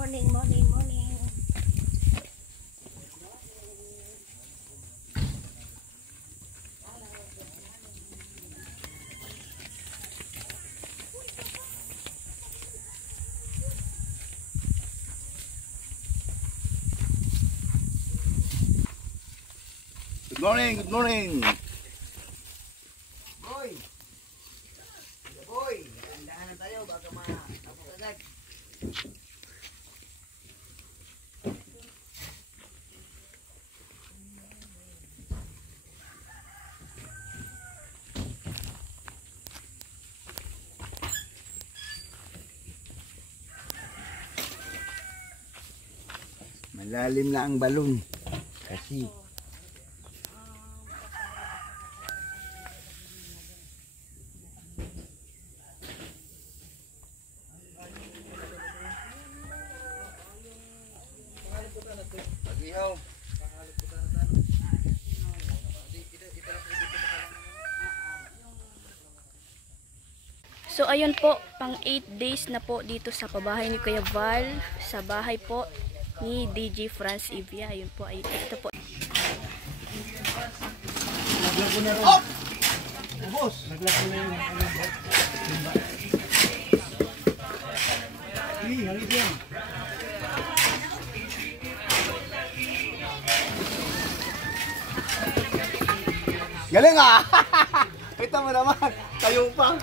Morning, morning, morning. Good morning, good morning. Boy. Boy, andahan tayo bago matapos agad. Malalim na ang balon kasi Pag-ihaw. So ayun po, pang 8 days na po dito sa pabahay ni Kuya Val, sa bahay po ni DJ Franz Evia. Ayun po, ay ito po. naglag ko na rin. Oh! Boss, naglag ko na yung halit yan. Galing ah! Kita mo naman, tayong pang.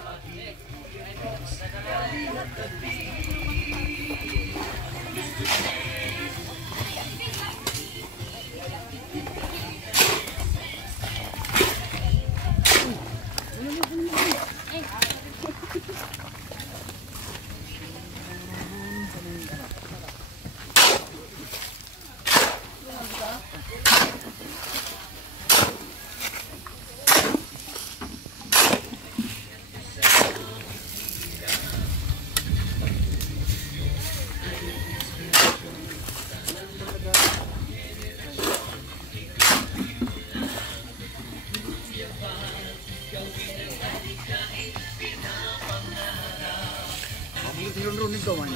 Ron nito man.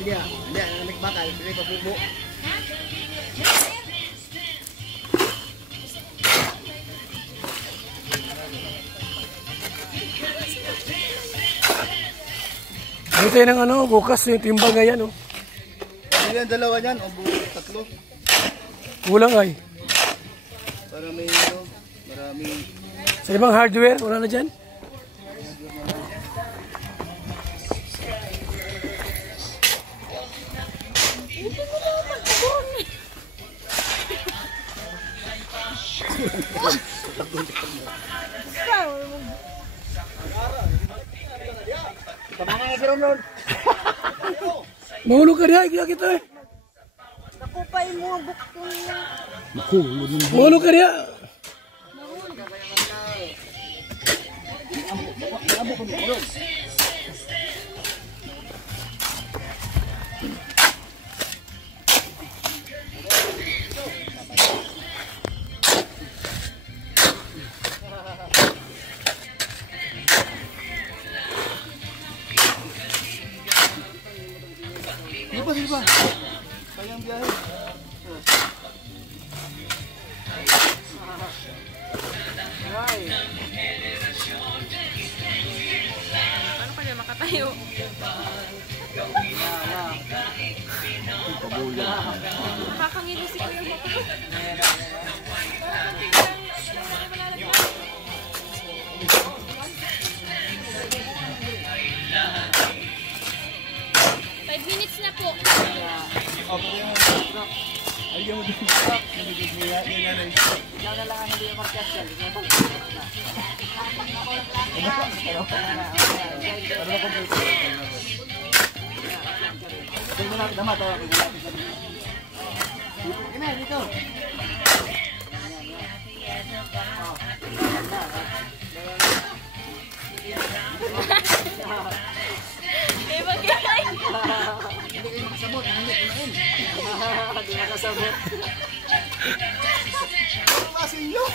Hindi, nagbakal, hindi pabubo. Ano tayo ng ano, bukas yung timbang ngayon, oh. Ano yan, dalawa yan, o tatlo. Kulang ay. Para may ano, marami. Sa ibang hardware, wala na dyan. Pamangan si Ron. Mahulog ka rin, kaya kita eh. Nakupay mo ang bukong niya. Mahulog ka rin. Sige pa. Sayang biyahe. Paano kaya makatayo? Nakakangili si Kuya mo. Ayaw mo din truck. Nabigay niya nanay. Ikaw na lang ang hindi yung markasyon. Tingnan mo na dama to. Ina, dito. Eh, bagay! Hindi kayo makasabot. Hindi kumain. Hindi nakasabot. Ano kasi yun?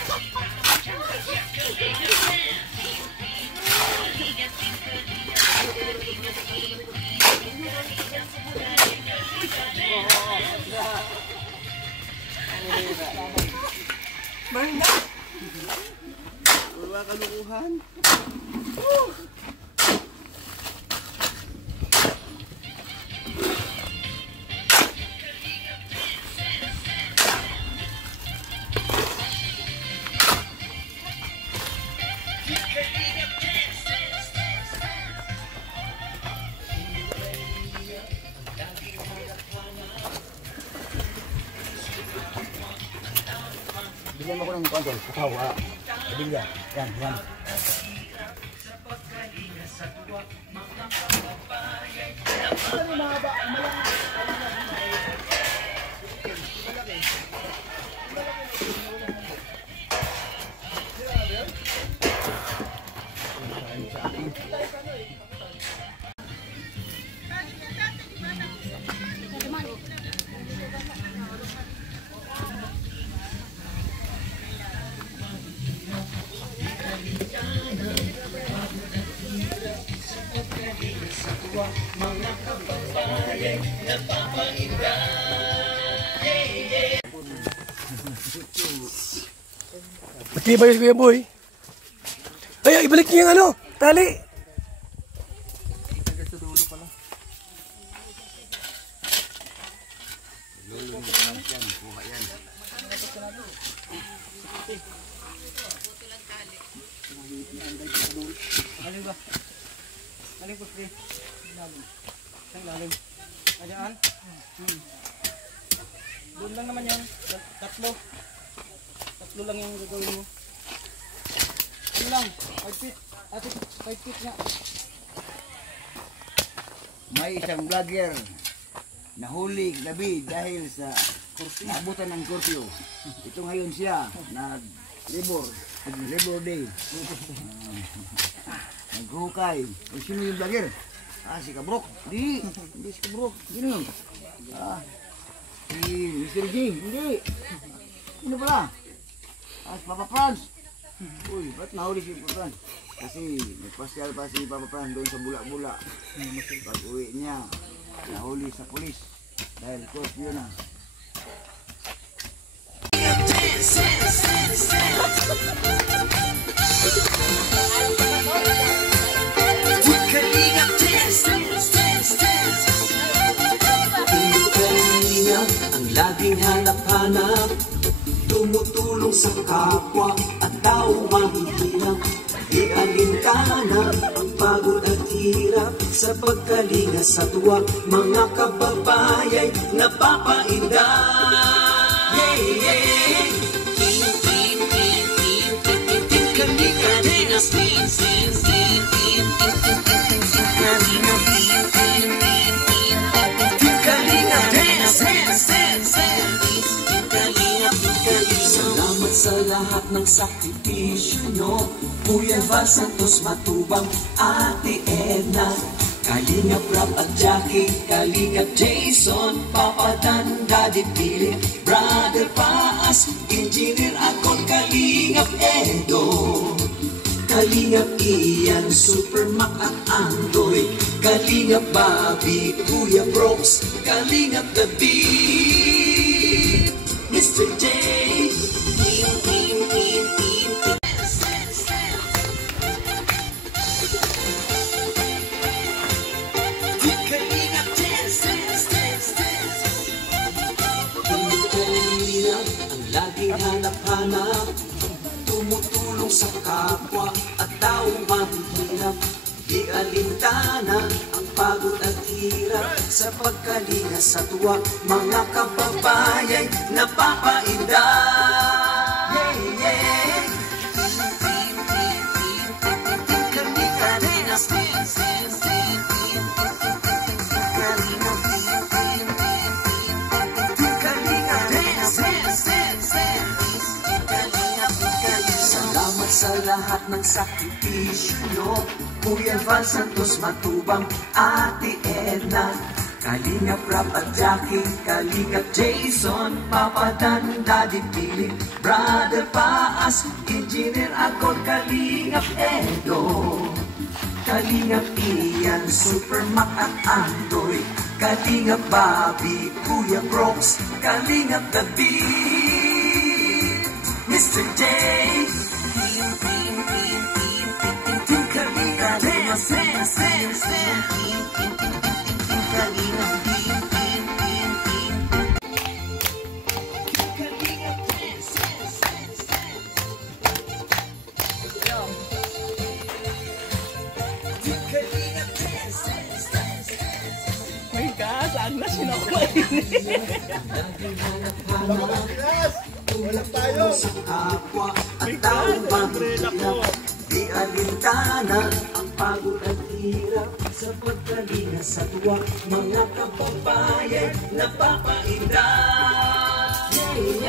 Mga kalukuhan. Bigyan mo ko ng kondol. Kakawa. Bigyan. Yan, yan. Matibay si Kuya Boy. Ay, ibalik niyo yung ano, tali. Aling po, pre. Isang lalim. Ayan. Doon lang naman yan. Tatlo. Tatlo lang yung gagawin mo. Ano lang? 5 feet. Ate, 5 feet nga. May isang vlogger nahuli gabi dahil sa naabutan ng curfew. Ito ngayon siya nag-labor day. Naghukay. Sino yung vlogger? Si Kabrok. Hindi si Kabrok. Sino yun? Si Mr. J. Hindi. Sino pala? Si Papa Franz. Uy, ba't nahuli si Papa Franz? Kasi nagpasyal pa si Papa Franz doon sa bula-bula. Pag uwi niya, nahuli sa pulis. Dahil curfew na. Ang laging hanap-hanap, tumutulong sa kapwa at tao mahihirap. Di alintana ang pagod at hirap sa pagkalinga sa tuwa. Mga kababayay napapainda. Yeah, yeah. Kalinga, salamat sa lahat ng sakripisyo nyo, Kuya Val Santos Matubang, Ate Edna, Kalinga Prab at Jackie, Kalinga Jason, Papa Dan, Daddy Pili, Brother Paas, Engineer Akon, Kalinga Edo, Kalinga Ian, Super Mac at Andoy, Kalinga Bobby, Kuya Brooks, Kalinga The Beat, Mr. J. Ang laging hanap-hanap, tumutulong sa kapwa at taong mahihirap. Di alintana ang pagod at hirap sa pagkalinga sa tuwa. Mga kababayay napapainda. Yeah, yeah. Salamat sa lahat ng sakripisyo nyo, Kuya Val Santos Matubang, Ate Edna, Kalinga Prab at Jackie, Kalinga Jason, Papa Dan, Daddy Pili, Brother Paas, Engineer Akon, Kalinga Edo, Kalinga Ian, Super Mac at Andoy, Kalinga Bobby, Kuya Brooks, Kalinga The Beat, Mr. J. May saan na sinakumain? Walang tayo. Kapwa at taong mahirap, di alintana ang pagod at hirap sa pagkalinga sa tuwa, mga kababayan napapainda. Yun,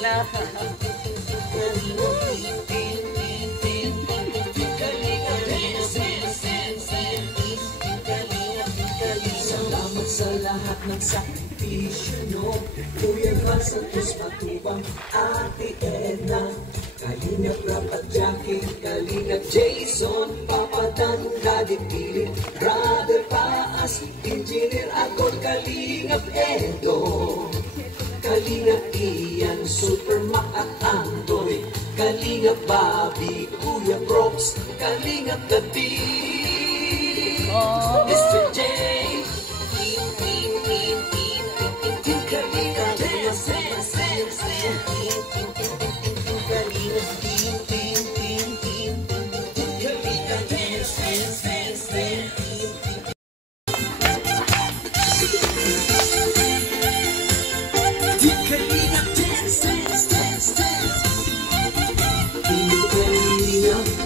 na. Salamat sa lahat ng sakripisyo nyo, Kuya Val Santos Matubang, Ate Edna, Kalingap Rap at Jackie, Kalingap Jason, Papa Dan, Daddy Philip, Brother Paas, Engineer Agor, Kalingap Edo, Kalingap Ian, Super Mac at Andoy, Kalingap Bobby, Kuya Props, Kalingap David, Mr. J,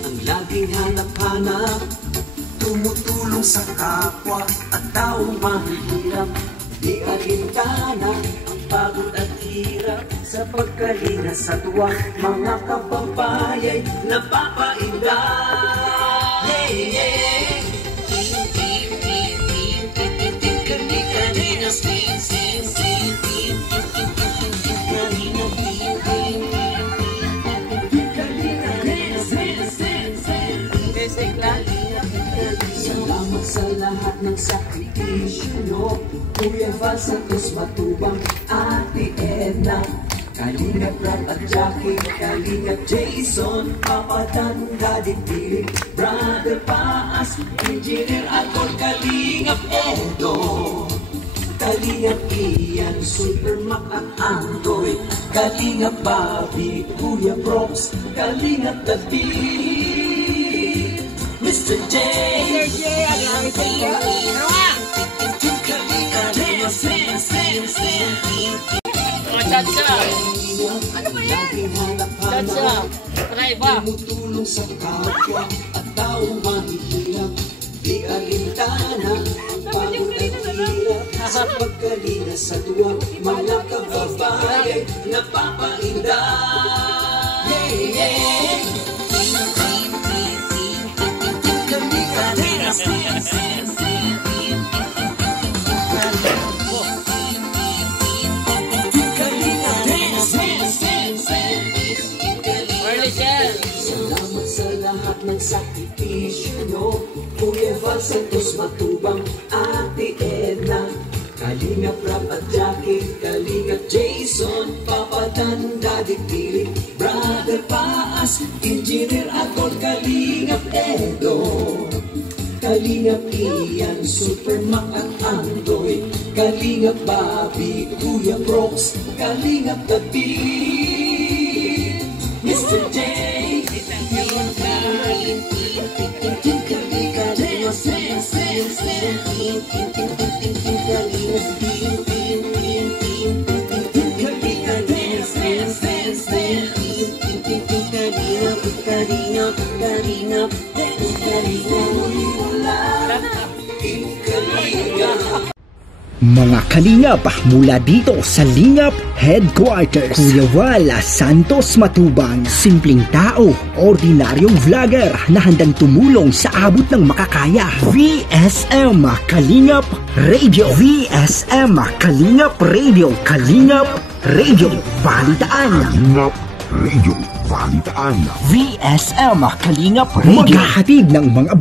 ang laging hanap-hanap, tumutulong sa kapwa at taong mahirap, di alintana ang pagod at hirap sa pagkalinga sa tuwa, mga kababayan napapainda. Hey, hey. Kalina, sing, sing, sing. Kalina, sing, sing. Salamat sa lahat ng sakripisyo nyo, Kuya Val Santos Matubang, Ate Edna, Kalingap Rap at Jackie, Kalingap Jason, Papa Dan, Daddy Philip, Brother Paas, Engineer Agor, Kalingap Edo, Kalingap Ian, Super Mac at Andoy, Kalingap Bobby, Kuya Props, Kalingap David, Mr. J, tumutulong sa kapwa at taong mahihirap, di alintana ang pagod at hirap sa pagkalinga sa tuwa, mga kababayan napapainda. Yeah, yeah. Salamat sa lahat ng sakripisyo nyo, Kuya Val Santos Matubang, Ate Edna, Kalingap Rap at Jackie, Kalingap Jason, Papa Dan, Daddy Philip, Brother Paas, Engineer Agor, Kalingap Edo, Kalingap Ian, Super Mac at Andoy, Kalingap Bobby, Kuya Props, Kalingap David, Mr. J, Mga kalingap mula dito sa Lingap Headquarters, Kuya Val Santos Matubang, simpleng tao, ordinaryong vlogger na handang tumulong sa abot ng makakaya. VSM Kalingap Radio, VSM Kalingap Radio, Kalingap Radio, balitaan. Kalingap Radio Balitaan. VSM Kalingap Radio. Maghahatid ng mga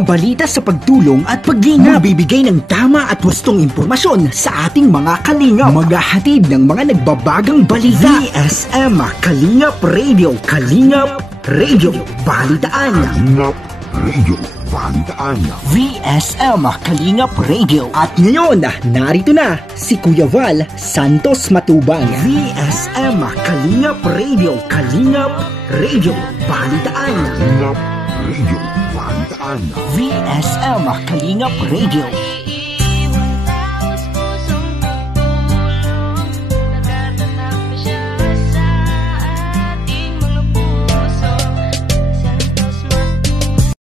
balita sa pagtulong at paglingap. Magbibigay ng tama at wastong impormasyon sa ating mga kalingap. Maghahatid ng mga nagbabagang balita. VSM Kalingap Radio. Kalingap Radio Balitaan. Kalingap Radio Balitaan. VSM Kalingap Radio. At ngayon, narito na si Kuya Val Santos Matubang. VSM Kalingap Radio. Kalingap Radio Balitaan. Kalingap Radio Balitaan. VSM Kalingap Radio.